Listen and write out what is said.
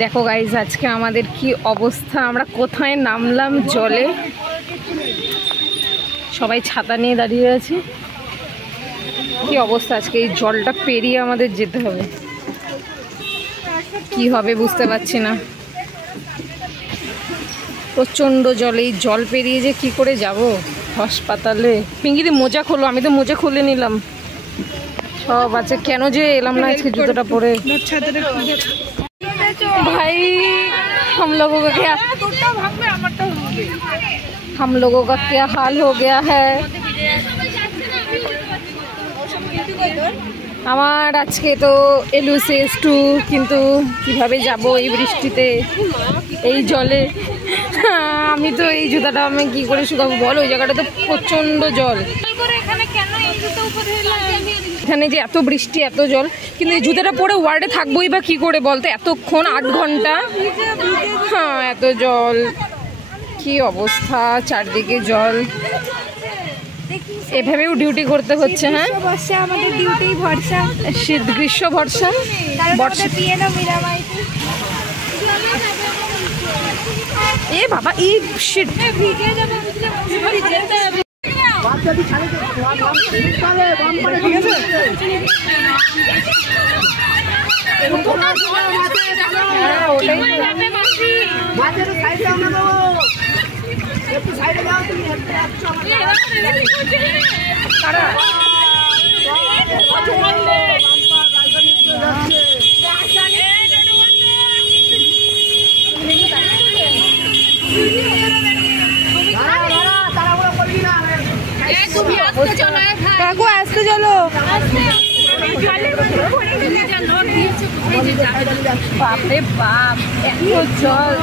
দেখো গাইজ আজকে আমাদের কি অবস্থা, আমরা কোথায় নামলাম জলে। সবাই ছাতা নিয়ে দাঁড়িয়ে আছে। কি অবস্থা, আজকে এই জলটা পেরিয়ে আমাদের যেতে হবে। কি হবে বুঝতে পারছি না, প্রচণ্ড জল। এই জল পেরিয়ে যে কি করে যাব হাসপাতালে। পিঙ্কিদি মোজা খোলো, আমি তো মোজা খুলে নিলাম। সব আছে, কেন যে এলাম না আজকে জুতোটা পরে। भाई हम लोगों का क्या हाल हो गया है। আমার আজকে তো LUCS2, কিন্তু কিভাবে যাব এই বৃষ্টিতে এই জলে। আমি তো এই জুতাটা আমি কি করে শুকাবো বল, ওই জায়গাটা তো প্রচন্ড জল। এখানে যে এত বৃষ্টি এত জল, কিন্তু এই জুতাটা পরে ওয়ার্ডে থাকবোই বা কি করে বলতো, এতক্ষণ 8 ঘন্টা। হ্যাঁ এত জল, কি অবস্থা, চারদিকে জল। এভাবেও ডিউটি করতে হচ্ছে। হ্যাঁ আমাদের ডিউটি ভরসা, শীত গ্রীষ্ম ভরসা। বর্ষা এ বাবা, এই শিট ভিজে যাবে। কাকু আসতে চলো। বাপরে বাপ, এত জল।